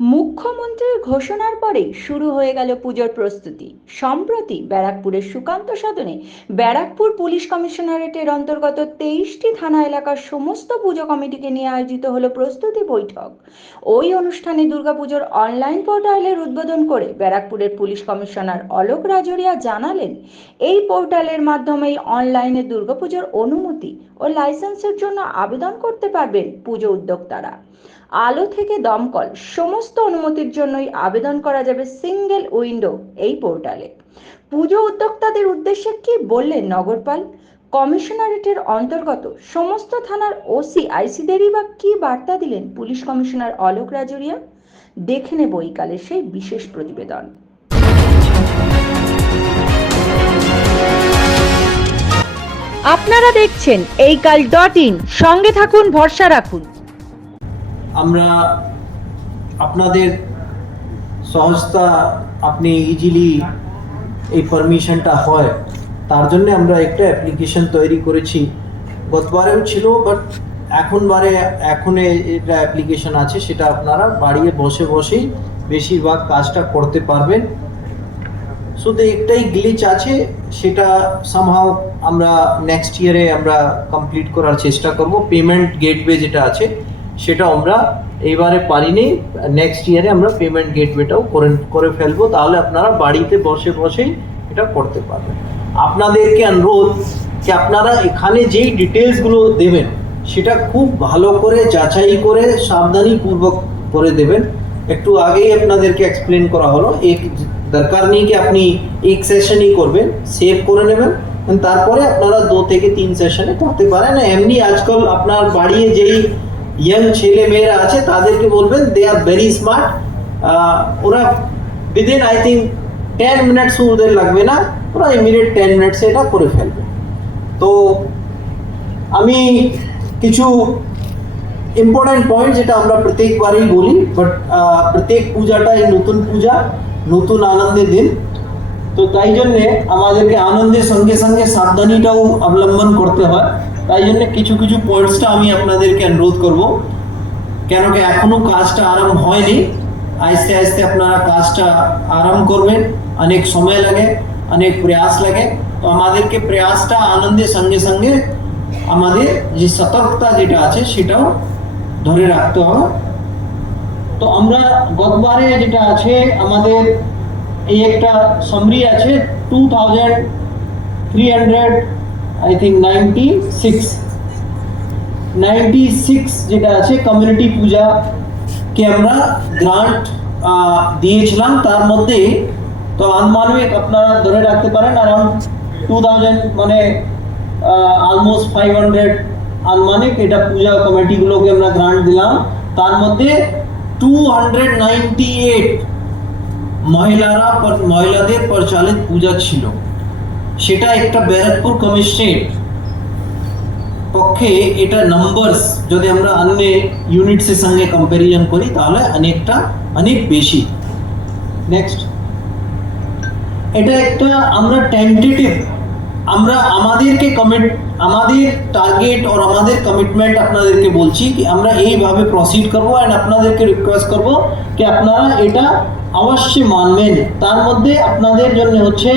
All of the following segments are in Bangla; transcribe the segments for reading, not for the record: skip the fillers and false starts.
মুখ্যমন্ত্রীর ঘোষণার পরেই শুরু হয়ে গেল পুজোর প্রস্তুতি। সম্প্রতি ব্যারাকপুরের সুকান্ত সদনে ব্যারাকপুর পুলিশ কমিশনারেটের অন্তর্গত 23টি থানা এলাকার সমস্ত পুজো কমিটিকে নিয়ে আয়োজিত হলো প্রস্তুতি বৈঠক। ওই অনুষ্ঠানে দুর্গাপুজোর অনলাইন পোর্টালের উদ্বোধন করে ব্যারাকপুরের পুলিশ কমিশনার অলোক রাজোরিয়া জানালেন, এই পোর্টালের মাধ্যমেই অনলাইনে দুর্গাপুজোর অনুমতি ও লাইসেন্সের জন্য আবেদন করতে পারবেন পুজো উদ্যোক্তারা। আলো থেকে দমকল সমস্ত অনুমতির জন্যই আবেদন করা যাবে সিঙ্গেল উইন্ডো এই পোর্টালে। পুজো উদ্যোক্তাদের উদ্দেশ্যে কি বললেন নগরপাল? কমিশনারেটের অন্তর্গত সমস্ত থানার ওসি আইসিদেরই বা কি বার্তা দিলেন পুলিশ কমিশনার অলোক রাজোরিয়া? দেখে নেব এই কালের সেই বিশেষ প্রতিবেদন। আপনারা দেখছেন এই কাল.in, সঙ্গে থাকুন, ভরসা রাখুন। আমরা আপনাদের সহজতা আপনি ইজিলি এই পারমিশনটা হয় তার জন্য আমরা একটা অ্যাপ্লিকেশন তৈরি করেছি। গতবারেও ছিল, বাট এখন এটা অ্যাপ্লিকেশন আছে, সেটা আপনারা বাড়িতে বসে বসেই বেশিরভাগ কাজটা করতে পারবেন। শুধু একটাই গ্লিচ আছে, সেটা সামহাও আমরা নেক্সট ইয়ারে আমরা কমপ্লিট করার চেষ্টা করব। পেমেন্ট গেটওয়ে যেটা আছে সেটা আমরা এইবারে পারিনি, নেক্সট ইয়ারে আমরা পেমেন্ট গেটওয়েটাও করে ফেলবো, তাহলে আপনারা বাড়িতে বসে বসেই এটা করতে পারবেন। আপনাদেরকে অনুরোধ যে আপনারা এখানে যেই ডিটেলসগুলো দেবেন সেটা খুব ভালো করে যাচাই করে সাবধানীপূর্বক করে দেবেন। একটু আগেই আপনাদেরকে এক্সপ্লেন করা হলো, দরকার নেই কি আপনি এক সেশনই করবেন, সেভ করে নেবেন, তারপরে আপনারা 2 থেকে 3 সেশনে করতে পারেন। এমনি আজকাল আপনার বাড়িতে যেই ইয়াং ছেলে মেয়েরা আছে তাদেরকে বলবেন, দে আর ভেরি স্মার্ট, ওরা উইদিন আই থিঙ্ক 10 মিনিটস ওদের লাগবে না, ওরা ইমিডিয়েট 10 মিনিটসে এটা করে ফেলবে। তো আমি কিছু ইম্পর্টেন্ট পয়েন্ট যেটা আমরা প্রত্যেকবারই বলি, বাট প্রত্যেক পূজাটাই নতুন পূজা, নতুন আনন্দের দিন। তো তাই জন্যে আমাদেরকে আনন্দের সঙ্গে সঙ্গে সাবধানীটাও অবলম্বন করতে হয়। তাই জন্য কিছু পয়েন্টসটা আমি আপনাদেরকে অনুরোধ করব, কেন কি এখনো কাজটা আরম্ভ হয়নি। আস্তে আস্তে আপনারা কাজটা আরম্ভ করবেন, অনেক সময় লাগে, অনেক প্রয়াস লাগে। তো আমাদেরকে প্রয়াসটা আনন্দের সঙ্গে সঙ্গে আমাদের যে সতর্কতা যেটা আছে সেটাও ধরে রাখতে হবে। তো আমরা গতবারে যেটা আছে আমাদের এই একটা সামারি আছে 2300 আই থিঙ্ক 96 যেটা আছে কমিউনিটি পূজা কে আমরা গ্রান্ট দিয়েছিলাম। তার মধ্যে তো আনুমানিক আপনারা ধরে রাখতে পারেন অ্যারাউন্ড 2000, মানে অলমোস্ট 500 আনুমানিক এটা পূজা কমিটিগুলোকে আমরা গ্রান্ট দিলাম। তার মধ্যে 298 মহিলাদের পরিচালিত পূজা ছিল। সেটা একটা ব্যারাকপুর কমিশনারেট পক্ষে এটা নাম্বারস যদি আমরা অন্য ইউনিটসের সঙ্গে কম্পারিজন করি তাহলে অনেক বেশি। নেক্সট, এটা একটা আমরা টেন্টেটিভ, আমরা আমাদের টার্গেট আর আমাদের কমিটমেন্ট আপনাদেরকে বলছি কি আমরা এইভাবে প্রসিড করবো, অ্যান্ড আপনাদেরকে রিকোয়েস্ট করবো কি আপনারা এটা অবশ্যই মানবেন। তার মধ্যে আপনাদের জন্য হচ্ছে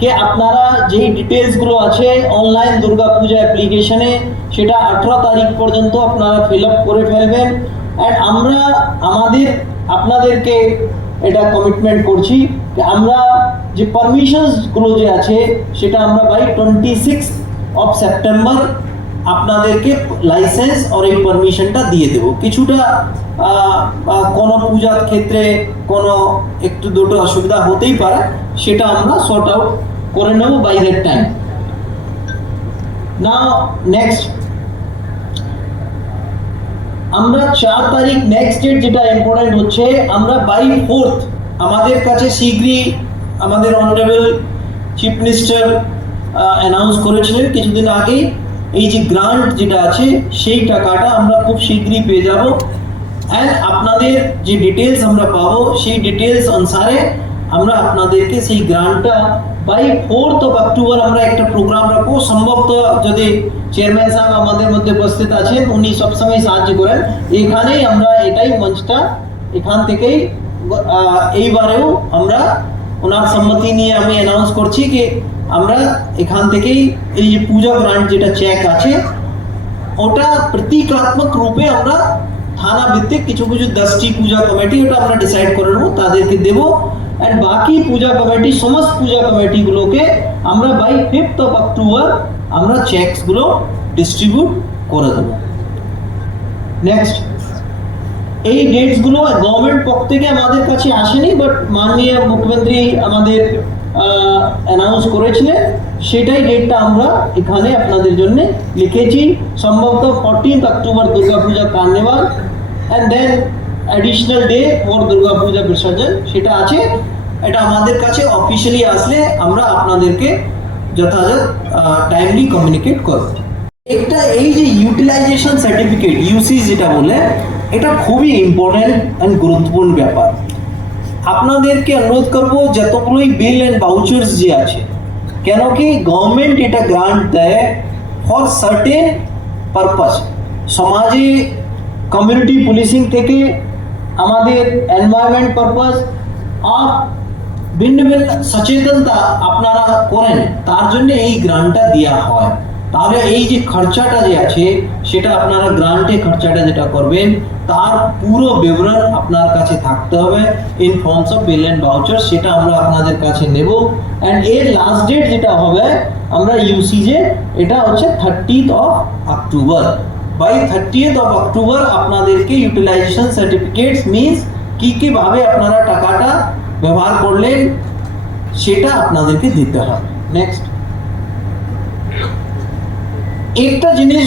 कि আপনারা যেই ডিটেলসগুলো আছে অনলাইন দুর্গাপূজা অ্যাপ্লিকেশনে সেটা 18 তারিখ পর্যন্ত আপনারা ফিল আপ করে ফেলবেন। অ্যান্ড আমরা আপনাদেরকে এটা কমিটমেন্ট করছি যে আমরা যে পারমিশনসগুলো যে আছে সেটা আমরা বাই 26 সেপ্টেম্বর আপনাদেরকে লাইসেন্স আর এই পারমিশনটা দিয়ে দেব। কিছুটা কোনো পূজার ক্ষেত্রে কোনো একটু দুটো অসুবিধা হতেই পারে, সেটা আমরা সর্ট আউট করে নেব by that time. Now next, আমরা 4 তারিখ নেক্সট ডেট যেটা ইম্পর্টেন্ট হচ্ছে, আমরা বাই 4th আমাদের কাছে শীঘ্রই আমাদের অনারেবল চিফ মিনিস্টার অ্যানাউন্স করেছিলেন কিছুদিন আগেই, এই যে গ্রান্ট যেটা আছে সেই টাকাটা আমরা খুব শীঘ্রই পেয়ে যাব। অ্যান্ড আপনাদের যে ডিটেলস আমরা পাবো সেই ডিটেলস অনুসারে আমরা আপনাদেরকে সেই গ্রান্টটা বাই 4th অক্টোবর আমরা একটা প্রোগ্রাম রাখবো। সম্ভবত যদি চেয়ারম্যান সাহেব আমাদের মধ্যে উপস্থিত আছেন, উনি সবসময় সাহায্য করেন, এখানেই আমরা এটাই মঞ্চটা এখান থেকেই এইবারেও আমরা ওনার সম্মতি নিয়ে আমি অ্যানাউন্স করছি যে আমরা এখান থেকেই এই যে পূজা গ্রান্ট যেটা চেক আছে ওটা প্রতীকাত্মক রূপে আমরা থানা ভিত্তিক কিছু কিছু 10টি পূজা কমিটি ওটা আমরা ডিসাইড করে নেবো, তাদেরকে দেব। অ্যান্ড বাকি পূজা কমিটি, সমস্ত পূজা কমিটিগুলোকে আমরা বাই 5th of October আমরা চেকসগুলো ডিস্ট্রিবিউট করে দেবো। নেক্সট, এই ডেটসগুলো গভর্নমেন্ট পক্ষ থেকে আমাদের কাছে আসেনি, বাট মাননীয় মুখ্যমন্ত্রী আমাদের অ্যানাউন্স করেছিলেন, সেটাই ডেটটা আমরা এখানে আপনাদের জন্য লিখেছি। সম্ভবত 14th October Durga Puja carnival and then additional day for Durga Puja bisarjan, সেটা আছে। এটা আমাদের কাছে অফিসিয়ালি আসলে আমরা আপনাদেরকে যথাযথ টাইমলি কমিউনিকেট করব। একটা এই যে ইউটিলাইজেশন সার্টিফিকেট ইউসি যেটা বলে, এটা খুবই ইম্পর্টেন্ট অ্যান্ড গুরুত্বপূর্ণ ব্যাপার। আপনাদেরকে অনুরোধ করবো যতগুলোই বিল অ্যান্ড ভাউচার্স যে আছে, কেন কি গভর্নমেন্ট এটা গ্রান্ট দেয় ফর সার্টেন পারপাস, সমাজে কমিউনিটি পুলিশিং থেকে আমাদের এনভায়রনমেন্ট পারপাস আর ভিন্ন ভিন্ন সচেতনতা আপনারা করেন, তার জন্য এই গ্রান্টটা দেওয়া হয়। তাহলে এই যে খরচাটা যে আছে সেটা আপনারা গ্রান্টে খরচাটা যেটা করবেন তার পুরো বিবরণ আপনার কাছে থাকতে হবে in forms of Bill and voucher, সেটা আমরা আপনাদের কাছে নেব। অ্যান্ড এর লাস্ট ডেট যেটা হবে আমরা ইউসি যে এটা হচ্ছে 30th of October। By 30th of October আপনাদেরকে ইউটিলাইজেশন সার্টিফিকেটস মিনস কি ভাবে আপনারা টাকাটা ব্যবহার করলেন সেটা আপনাদেরকে দিতে হবে। নেক্সট, একটা জিনিস,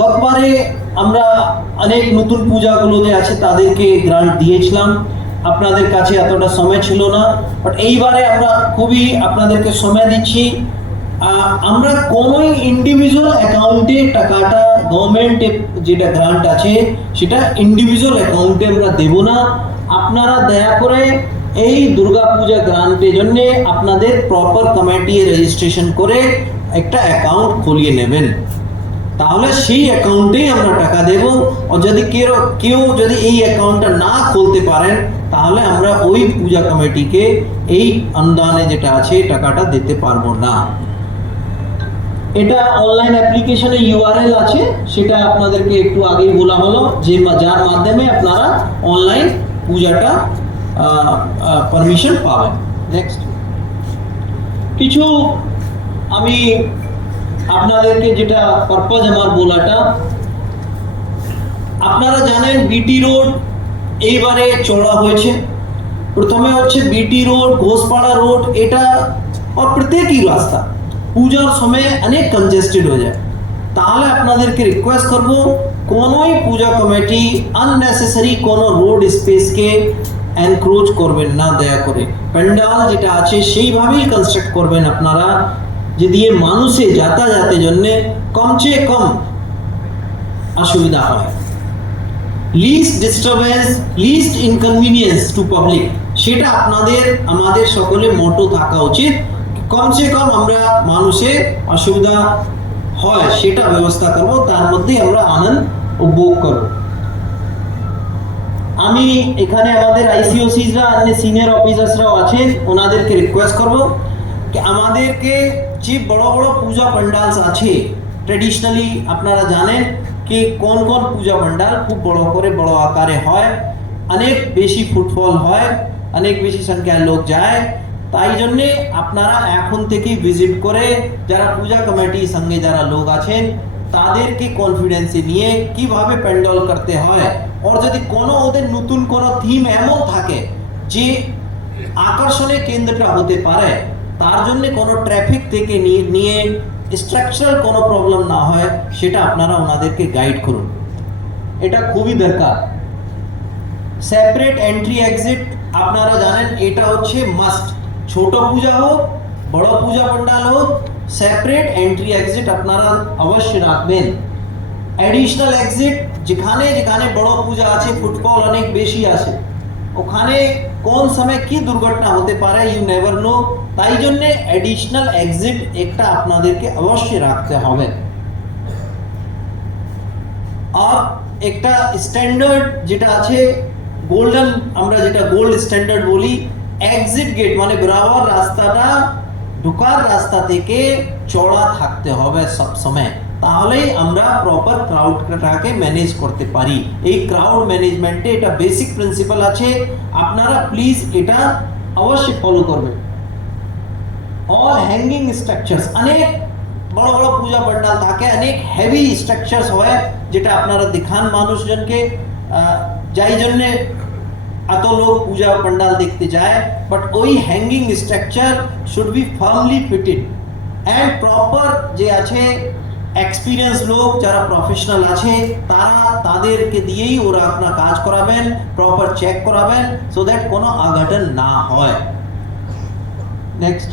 গতবারে আমরা অনেক নতুন পূজাগুলো যে আছে তাদেরকে গ্রান্ট দিয়েছিলাম, আপনাদের কাছে এতটা সময় ছিল না, বাট এইবারে আমরা খুবই আপনাদেরকে সময় দিচ্ছি। আমরা কোনোই ইন্ডিভিজুয়াল অ্যাকাউন্টে টাকাটা গভর্নমেন্টে যেটা গ্রান্ট আছে সেটা ইন্ডিভিজুয়াল অ্যাকাউন্টে আমরা দেব না। আপনারা দয়া করে এই দুর্গা পূজা গ্রান্টের জন্য আপনাদের প্রপার কমিটি রেজিস্ট্রেশন করে একটা অ্যাকাউন্ট খুলিয়ে নেবেন, তাহলে সেই অ্যাকাউন্টেই আমরা টাকা দেব। আর যদি কেউ যদি এই অ্যাকাউন্টটা না খুলতে পারেন তাহলে আমরা ওই পূজা কমিটিকে এই অনুদানে যেটা আছে টাকাটা দিতে পারবো না। এটা অনলাইন অ্যাপ্লিকেশনে ইউআরএল আছে, সেটা আপনাদেরকে একটু আগেই বলা হলো, যে যার মাধ্যমে আপনারা অনলাইন পূজাটা পারমিশন পাবেন। নেক্সট, কিছু আমি আপনাদেরকে যেটা পারপাস আমার বলাটা, আপনারা জানেন বিটি রোড এইবারে চড়া হয়েছে। প্রথমে হচ্ছে বিটি রোড, ঘোষপাড়া রোড, এটা আর প্রত্যেকই রাস্তা পূজার সময় অনেক কনজেস্টেড হয়ে যায়। তাহলে আপনাদেরকে রিকোয়েস্ট করব কোনোই পূজা কমিটি আননেসেসারি কোনো রোড স্পেসকে এনক্রোচ করবেন না, দয়া করে প্যান্ডাল যেটা আছে সেইভাবেই কনস্ট্রাক্ট করবেন আপনারা, যে দিয়ে মানুষে যাতায়াতের জন্য কমচে কম অসুবিধা হয়। Least disturbance, least inconvenience to public, সেটা আপনাদের আমাদের সকলে মোটো থাকা উচিত। কমসে কম আমরা মানুষের অসুবিধা হয় সেটা ব্যবস্থা করব, তার মধ্যে আমরা আনন্দ উপভোগ করব। আমি এখানে আমাদের আইসিওসিসরা আর সিনিয়র অফিসার্সরাও আছেন, ওনাদেরকে রিকোয়েস্ট করব कि আমাদেরকে যে বড় বড় পূজা पंडाल्स আছে ট্র্যাডিশনালি আপনারা জানেন कि কোন কোন পূজা पंडाल খুব বড় করে বড় আকারে হয়, অনেক বেশি ফুটফল হয়, অনেক বেশি সংখ্যায় লোক যায়। তাই জন্য আপনারা এখন থেকে ভিজিট করে যারা পূজা কমিটির সঙ্গে যারা লোক আছেন তাদেরকে কনফিডেন্সে নিয়ে কিভাবে প্যান্ডেল করতে হয়, আর যদি কোনো ওদের নতুন কোনো থিম এমন থাকে যে আকর্ষণের কেন্দ্রটা হতে পারে, তার জন্য কোনো ট্রাফিক থেকে নিয়ে স্ট্রাকচারাল কোনো প্রবলেম না হয় সেটা আপনারা ওনাদেরকে গাইড করুন, এটা খুবই দরকার। সেপারেট এন্ট্রি এক্সিট আপনারা জানেন এটা হচ্ছে মাস্ট, ছোট পূজা হোক বড় পূজা पंडाल হোক, সেপারেট এন্ট্রি এক্সিট আপনারা অবশ্যই রাখবেন। অ্যাডিশনাল এক্সিট যেখানে যেখানে বড় পূজা আছে, ফুটফল অনেক বেশি আছে, ওখানে কোন সময় কি দুর্ঘটনা হতে পারে ইউ নেভার নো, তাই জন্য অ্যাডিশনাল এক্সিট একটা আপনাদেরকে অবশ্যই রাখতে হবে। আর একটা স্ট্যান্ডার্ড যেটা আছে গোল্ডেন, আমরা যেটা গোল্ড স্ট্যান্ডার্ড বলি, এক্সিট গেট মানে বরাবর রাস্তাটা ঢোকার রাস্তা থেকে চড়া থাকতে হবে সব সময়, তাহলেই আমরা প্রপার ক্রাউডটাকে ম্যানেজ করতে পারি। এই ক্রাউড ম্যানেজমেন্টে এটা বেসিক প্রিন্সিপাল আছে, আপনারা প্লিজ এটা অবশ্যই ফলো করবেন। অল হ্যাঙ্গিং স্ট্রাকচারস, অনেক বড় বড় পূজা পান্ডাল থাকে, অনেক হেভি স্ট্রাকচারস হয়, যেটা আপনারা দেখান মানুষজনকে, যাই জন্যে এত লোক পূজা পান্ডাল দেখতে যায়, বাট ওই hanging structure should be firmly fitted and proper যে আছে এক্সপিরিয়েন্স লোক যারা প্রফেশনাল আছে তাদেরকে দিয়েই ওরা আপনার কাজ করাবেন, প্রপার চেক করাবেন, সো দ্যাট কোনো অঘটন না হয়। নেক্সট,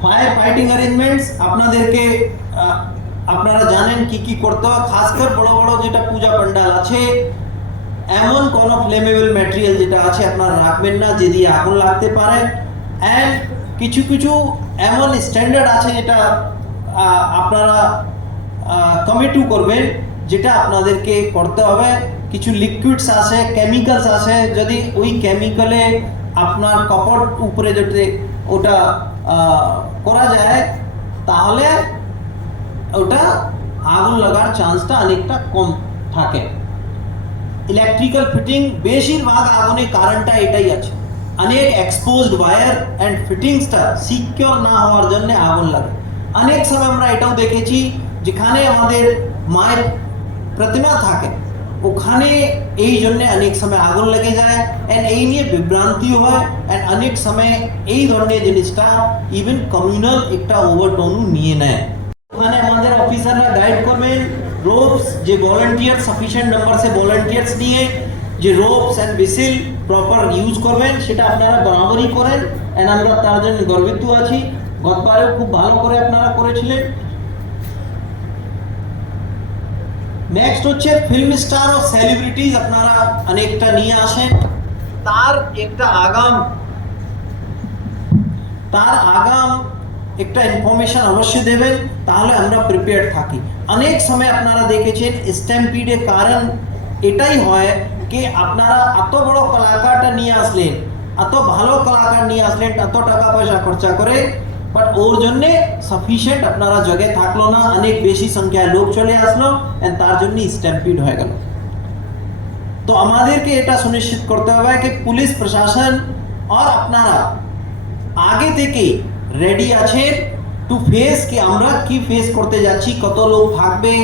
ফায়ার ফাইটিং অ্যারেঞ্জমেন্টস আপনাদেরকে আপনারা জানেন কি কি করতে হয়। খাস করে বড় বড় যেটা পূজা পান্ডাল আছে, এমন কোন ফ্লেমেবল ম্যাটেরিয়াল যেটা আছে আপনারা রাখবেন না যে দিয়ে আগুন লাগতে পারে। অ্যান্ড কিছু কিছু এমন স্ট্যান্ডার্ড আছে যেটা আপনারা কমিটু করবেন, যেটা আপনাদেরকে করতে হবে। কিছু লিকুইডস আছে, কেমিক্যালস আছে, যদি ওই কেমিক্যালে আপনার কাপড় উপরে যদি ওটা করা যায় তাহলে ওটা আগুন লাগার চান্সটা অনেকটা কম থাকে। ইলেকট্রিক্যাল ফিটিং, বেশিরভাগ আগুনের কারণটা এটাই আছে, অনেক এক্সপোজড ওয়্যার অ্যান্ড ফিটিংসটা সিকিউর না হওয়ার জন্য আগুন লাগে। অনেক সময় আমরা এটাও দেখেছি যেখানে আমাদের মায়ের প্রতিমা থাকে ওখানে এই জন্য অনেক সময় আগুন লেগে যায়, অ্যান্ড এই নিয়ে বিভ্রান্তি হয়, অ্যান্ড অনেক সময় এই ধরনের জিনিসটা ইভেন কমিউনাল একটা ওভারটোন নিয়ে নেয়। ওখানে আমাদের অফিসাররা গাইড করবেন, রোপস যে ভলেন্টিয়ার সাফিসিয়েন্ট নাম্বার সে ভলেন্টিয়ার্স নিয়ে যে রোপস অ্যান্ড বিসিল প্রপার ইউজ করবেন, সেটা আপনারা বরাবরই করেন, অ্যান্ড আমরা তার জন্য গর্বিত আছি। গতবারেও খুব ভালো করে আপনারা করেছিলেন। নেক্সট হচ্ছে ফিল্ম স্টার ও সেলিব্রিটিজ আপনারা অনেকটা নিয়ে আসেন, তার আগাম একটা ইনফরমেশন অবশ্যই দেবেন, তাহলে আমরা প্রিপেয়ার্ড থাকি। অনেক সময় আপনারা দেখেছেন স্ট্যাম্পিডের কারণ এটাই হয় কি আপনারা এত বড় কলাকারটা নিয়ে আসলেন, এত ভালো কলাকার নিয়ে আসলেন, এত টাকা পয়সা খরচা করে, বাট ওর জন্যে সাফিসিয়েন্ট আপনারা জায়গায় থাকলো না, অনেক বেশি সংখ্যায় লোক চলে আসলো, এন্ড তার জন্য স্ট্যাম্পিড হয়ে গেল। তো আমাদেরকে এটা সুনিশ্চিত করতে হবে কি পুলিশ প্রশাসন আর আপনারা আগে থেকে রেডি আছেন টু ফেস, কি আমরা কি ফেস করতে যাচ্ছি, কত লোক থাকবে,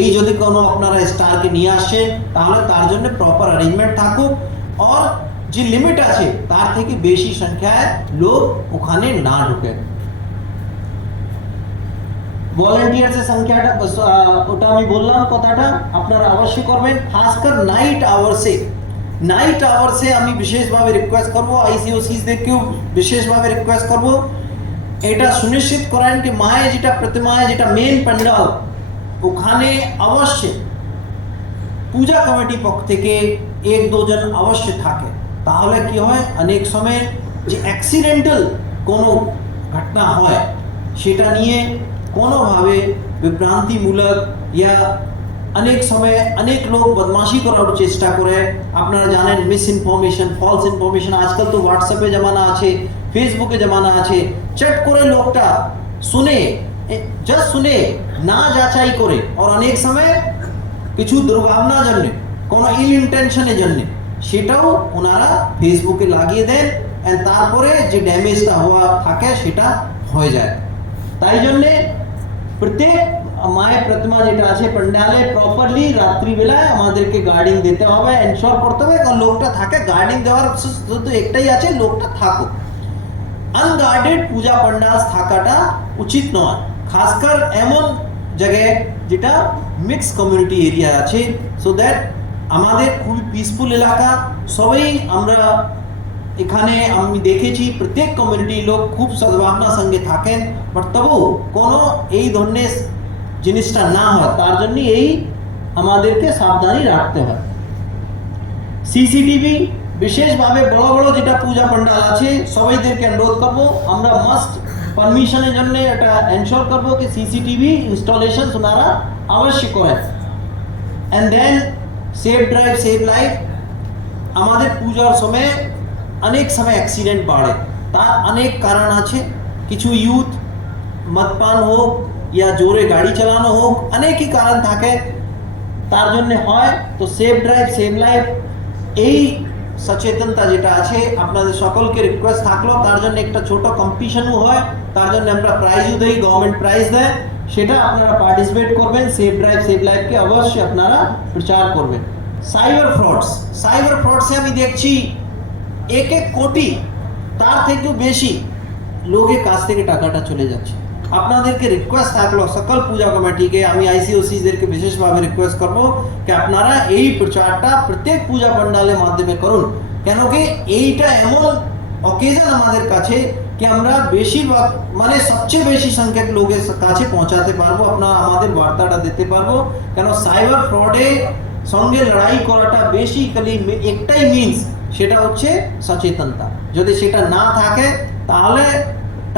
এই যদি কোনো আপনারা স্টারকে নিয়ে আসেন তাহলে তার জন্য প্রপার অ্যারেঞ্জমেন্ট থাকুক, আর যে লিমিট আছে তার থেকে বেশি সংখ্যায় লোক ওখানে না ঢুকে। ভলেন্টিয়ার্সের সংখ্যাটা ওটা আমি বললাম কথাটা আপনারা অবশ্যই করবেন, খাস করে নাইট আওয়ার্সে আমি বিশেষভাবে রিকোয়েস্ট করব, আইসিওসিদেরকেও বিশেষভাবে রিকোয়েস্ট করব, এটা সুনিশ্চিত করেন কি মায়ের যেটা প্রতিমায় যেটা মেন প্যান্ডেল ওখানে অবশ্যই পূজা কমিটি পক্ষ থেকে 1-2 জন অবশ্যই থাকে, তাহলে কি হয় অনেক সময় যে অ্যাক্সিডেন্টাল কোনো ঘটনা হয় সেটা নিয়ে কোনোভাবে বিভ্রান্তিমূলক ইয়া অনেক সময় অনেক লোক বদমাশি করার চেষ্টা করে, আপনারা জানেন মিস ইনফরমেশন, ফলস ইনফরমেশন, আজকাল তো হোয়াটসঅ্যাপে জামানা আছে, ফেসবুকে জামানা আছে, চট করে লোকটা শুনে না যাচাই করে, আর অনেক সময় কিছু দুর্ভাবনার জন্য কোনো ইল ইন্টেনশনের জন্য সেটাও ওনারা ফেসবুকে লাগিয়ে দেন, এন্ড তারপরে যে ড্যামেজটা হওয়া থাকে সেটা হয়ে যায়। তাই জন্যে প্রত্যেক মায়ের প্রতিমা যেটা আছে প্যান্ডালে প্রপারলি রাত্রিবেলায় আমাদেরকে গার্ডিং দিতে হবে, এনশোর করতে হবে কারণ লোকটা থাকে, গার্ডিং দেওয়ার শুধু একটাই আছে, লোকটা থাকুক। আনগার্ডেড পূজা প্যান্ডাল থাকাটা উচিত নয়, খাসকর এমন জায়গায় যেটা মিক্স কমিউনিটি এরিয়া আছে, সো দ্যাট আমাদের খুবই পিসফুল এলাকা, সবাই আমরা এখানে আমি দেখেছি প্রত্যেক কমিউনিটির লোক খুব সদ্ভাবনার সঙ্গে থাকেন, বাট তবু কোনো এই ধরনের জিনিসটা না হয় তার জন্য এই আমাদেরকে সাবধানী রাখতে হয়। সিসিটিভি বিশেষভাবে বড় বড় যেটা পূজা প্যান্ডাল আছে সবাইদেরকে অনুরোধ করবো, আমরা মাস্ট পারমিশনের জন্য এটা এনশোর করবো কি সিসিটিভি ইনস্টলেশন ওনারা অবশ্যই করেন। And then safe drive save life. আমাদের পূজার সময় অনেক সময় অ্যাক্সিডেন্ট বাড়ে, তার অনেক কারণ আছে। কিছু ইউথ মদপান হোক ইয়া জোরে গাড়ি চালানো হোক, অনেকই কারণ থাকে, তার জন্য হয়। তো সেফ ড্রাইভ সেভ লাইফ এই সচেতনতা যেটা আছে আপনাদের সকলকে রিকোয়েস্ট থাকলো, তার জন্য একটা ছোট কম্পিটিশনও হয়, তার জন্য আমরা প্রাইজও দেই, গভর্নমেন্ট প্রাইজ দেয়, সেটা আপনারা পার্টিসিপেট করবেন। সেফ ড্রাইভ সেভ লাইফকে অবশ্যই আপনারা প্রচার করবেন। সাইবার ফ্রডসে আমি দেখছি 1 কোটি তার থেকেও বেশি লোকের কাছ থেকে টাকাটা চলে যাচ্ছে। আপনাদেরকে রিকোয়েস্ট থাকলো সকল পূজা কমিটিকে, আমি আইসিওসিদেরকে বিশেষভাবে রিকোয়েস্ট করবো যে আপনারা এই প্রচারটা প্রত্যেক পূজা পণ্ডালের মাধ্যমে করুন। কেন কি এইটা এমন অকেশন আমাদের কাছে কি আমরা বেশিরভাগ মানে সবচেয়ে বেশি সংখ্যক লোকের কাছে পৌঁছাতে পারবো, আপনারা আমাদের বার্তাটা দিতে পারবো। কেন সাইবার ফ্রডে সঙ্গে লড়াই করাটা বেসিক্যালি একটাই মিনস, সেটা হচ্ছে সচেতনতা। যদি সেটা না থাকে তাহলে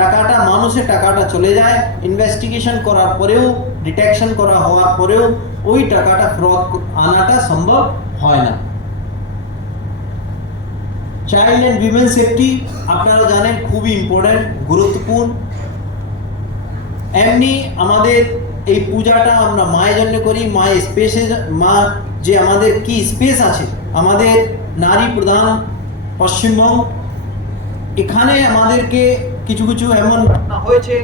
টাকাটা মানুষের টাকাটা চলে যায়, ইনভেস্টিগেশন করার পরেও ডিটেকশন করা হওয়ার পরেও ওই টাকাটা ফ্রড আনাটা সম্ভব হয় না। চাইল্ড অ্যান্ড উইমেন সেফটি আপনারা জানেন খুবই ইম্পর্টেন্ট, গুরুত্বপূর্ণ। এমনি আমাদের এই পূজাটা আমরা মায়ের জন্য করি, মায়ের স্পেসে, মা যে আমাদের কি স্পেস আছে, আমাদের নারী প্রধান পশ্চিমবঙ্গ, এখানে আমাদেরকে কিছু কিছু এমন ঘটনা হয়েছে,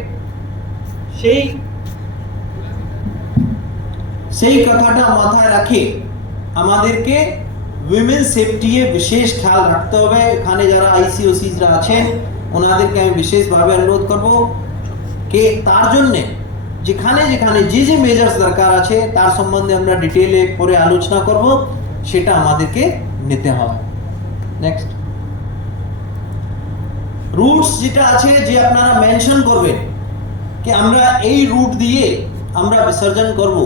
সেই কথাটা মাথায় রাখে আমাদেরকে উইমেন সেফটি এ বিশেষ খেয়াল রাখতে হবে। এখানে যারা আইসিওসিরা আছেন ওনাদেরকে আমি বিশেষভাবে অনুরোধ করব যে তার জন্যে যেখানে যেখানে যে যে মেজার্স দরকার আছে তার সম্বন্ধে আমরা ডিটেলে পরে আলোচনা করব, সেটা আমাদেরকে নিতে হবে। নেক্সট রুটস যেটা আছে যে আপনারা মেনশন করবেন कि আমরা এই রুট দিয়ে আমরা বিসর্জন করব,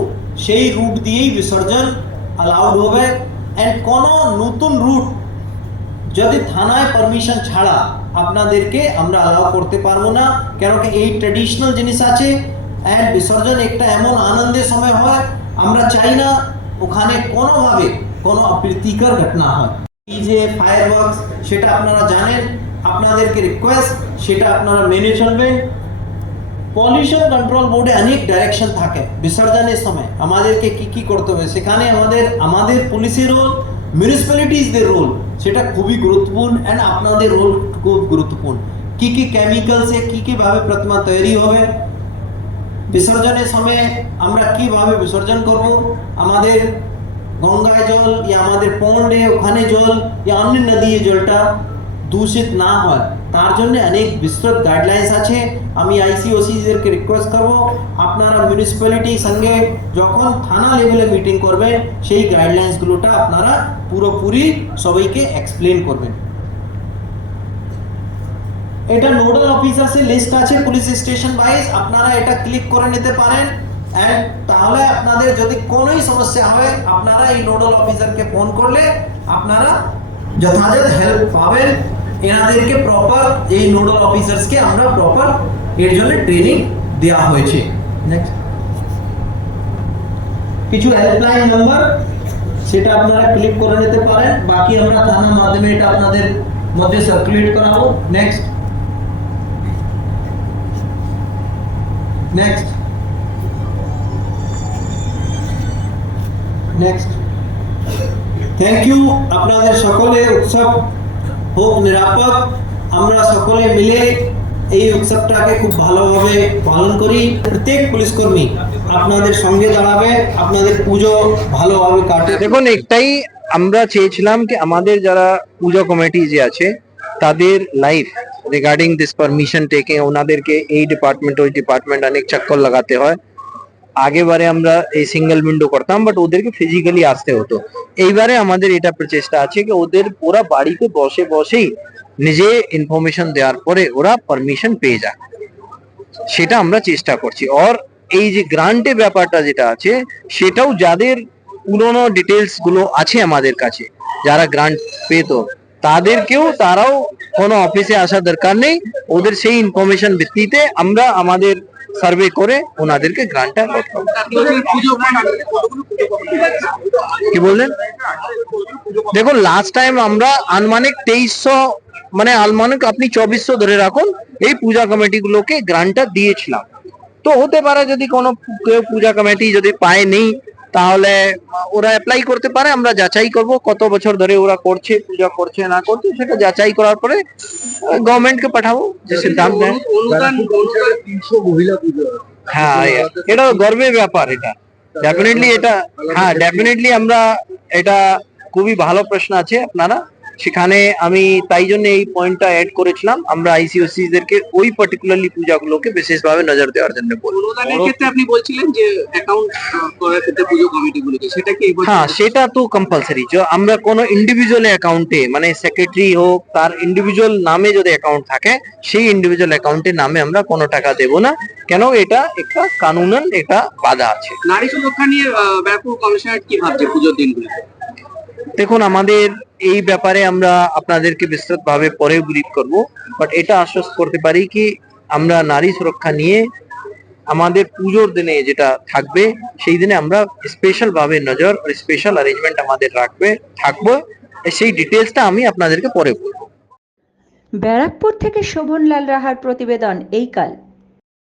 সেই রুট দিয়েই বিসর্জন অ্যালাউড হবে। এন্ড কোন নতুন রুট যদি থানায় পারমিশন ছাড়া আপনাদেরকে আমরা অ্যালাউ করতে পারবো না, কেন কি এই ট্র্যাডিশনাল জিনিস আছে। এন্ড বিসর্জন একটা এমন আনন্দের সময় হয়, আমরা চাই না ওখানে কোনোভাবে কোনো অপ্রীতিকর ঘটনা হয়। এই যে ফায়ারওয়ার্কস সেটা আপনারা জানেন, আপনাদেরকে রিকোয়েস্ট সেটা আপনারা মেনে চলবেন। পলিউশন কন্ট্রোল বোর্ডে অনেক ডাইরেকশন থাকে বিসর্জনের সময় আমাদেরকে কি কি করতে হবে, সেখানে আমাদের পুলিশের রোল, মিউনিসিপ্যালিটিজদের রোল সেটা খুবই গুরুত্বপূর্ণ। এন্ড আপনাদের রোল খুব গুরুত্বপূর্ণ। কি কি কেমিক্যালসে কি কি ভাবে প্রতিমা তৈরি হবে, বিসর্জনের সময় আমরা কিভাবে বিসর্জন করব, আমাদের গঙ্গায় জল या আমাদের পন্ডে ওখানে জল या অন্য নদীর জলটা দূষিত না হয়, তার জন্য অনেক বিস্তৃত গাইডলাইন্স আছে। আমি আইসিওসিদেরকে রিকোয়েস্ট করব আপনারা মিউনিসিপ্যালিটি সঙ্গে যখন থানা লেভেলে মিটিং করবেন সেই গাইডলাইন্সগুলোটা আপনারা পুরোপুরি সবাইকে এক্সপ্লেন করবেন। এটা নোডাল অফিসার্সের লিস্ট আছে পুলিশ স্টেশন ওয়াইজ, আপনারা এটা ক্লিক করে নিতে পারেন। এন্ড তাহলে আপনাদের যদি কোনোই সমস্যা হয় আপনারা এই নোডাল অফিসারকে ফোন করলে আপনারা যথাযথ হেল্প পাবেন। এনাদেরকে প্রপার এই নোডাল অফিসার্সকে আমরা প্রপার এর জন্য ট্রেনিং দেওয়া হয়েছে। নেক্সট কিছু হেল্পলাইন নাম্বার সেটা আপনারা ক্লিক করে নিতে পারেন, বাকি আমরা থানার মাধ্যমে এটা আপনাদের মধ্যে সার্কুলেট করাবো। Next next next thank you. আপনাদের সকলে উৎসব হোক নিরাপদ, আমরা সকলে মিলে এই উৎসবটাকে খুব ভালোভাবে পালন করি। প্রত্যেক পুলিশ কর্মী আপনাদের সঙ্গে দাঁড়াবে, আপনাদের পুজো ভালোভাবে কাটে। দেখুন, একটাই আমরা চেয়েছিলাম কি আমাদের যারা পুজো কমিটি যে আছে তাদের life regarding this permission taking, ওনাদেরকে এই ডিপার্টমেন্ট ওই ডিপার্টমেন্ট অনেক চক্কর লাগাতে হয়। আগে বারে আমরা এই সিঙ্গেল উইন্ডো করতাম, বাট ওদেরকে ফিজিক্যালি আসতে হতো। এইবারে আমাদের এটা প্রচেষ্টা আছে কি ওদের পুরা বাড়িতে বসে বসেই নিজে ইনফরমেশন দেওয়ার পরে ওরা পারমিশন পেয়ে যায়, সেটা আমরা চেষ্টা করছি। আর এই যে গ্রান্টের ব্যাপারটা যেটা আছে সেটাও যাদের পুরোনো ডিটেলস গুলো আছে আমাদের কাছে, যারা গ্রান্ট পেতো তারাও কোনো অফিসে আসার দরকার নেই, ওদের সেই ইনফরমেশন ভিত্তিতে আমরা আমাদের সার্ভে করে ওনাদেরকে গ্রান্টটা অ্যালট করবো। কি বললেন? দেখুন লাস্ট টাইম আমরা আনুমানিক 2300 মানে আনুমানিক আপনি 2400 ধরে রাখুন এই পূজা কমিটি গুলোকে গ্রান্টটা দিয়েছিলাম। তো হতে পারে যদি কোনো কেউ পূজা কমিটি যদি পায় নেই তাহলে ওরা অ্যাপ্লাই করতে পারে, আমরা যাচাই করব কত বছর ধরে ওরা করছে পূজা করছে না করছে সেটা যাচাই করার পরে গভর্নমেন্টকে পাঠাবো যে সিদ্ধান্ত নেয়। হ্যাঁ এটা গর্বের ব্যাপার, এটা ডেফিনেটলি এটা হ্যাঁ ডেফিনেটলি আমরা এটা খুবই ভালো প্রশ্ন আছে আপনারা সেখানে আমি তাই জন্য এই পয়েন্টটা অ্যাড করেছিলাম। আমরা আইসিওসি দেরকে ওই পার্টিকুলারলি পূজাগুলোকে বিশেষভাবে নজর দেওয়ার জন্য বলবো। অনুদানের ক্ষেত্রে আপনি বলছিলেন যে অ্যাকাউন্ট করার ক্ষেত্রে পুজো কমিটিগুলোকে, সেটা কি হ্যাঁ সেটা তো কম্পালসারি। যে আমরা কোনো ইন্ডিভিজুয়াল অ্যাকাউন্টে মানে সেক্রেটারি হোক তার ইন্ডিভিজুয়াল নামে যদি অ্যাকাউন্ট থাকে সেই ইন্ডিভিজুয়াল অ্যাকাউন্টের নামে আমরা কোনো টাকা দেব না, কেন এটা একটা কানুনান এটা বাধা আছে। নারী সুরক্ষা নিয়ে ব্যারাকপুর কমিশনারেট কি ভাবছে পুজোর দিনগুলিতে? দেখুন আমাদের এই ব্যাপারে আমরা আপনাদেরকে বিস্তৃতভাবে পরে ব্রিফ করব, বাট এটা আশ্বস্ত করতে পারি কি আমরা নারী সুরক্ষা নিয়ে আমাদের পুজোর দিনে যেটা থাকবে সেই দিনে আমরা স্পেশাল ভাবে নজর আর স্পেশাল অ্যারেঞ্জমেন্ট আমাদের থাকবো সেই ডিটেলসটা আমি আপনাদেরকে পরে বলবো। ব্যারাকপুর থেকে শোভনলাল রাহার প্রতিবেদন এই কাল।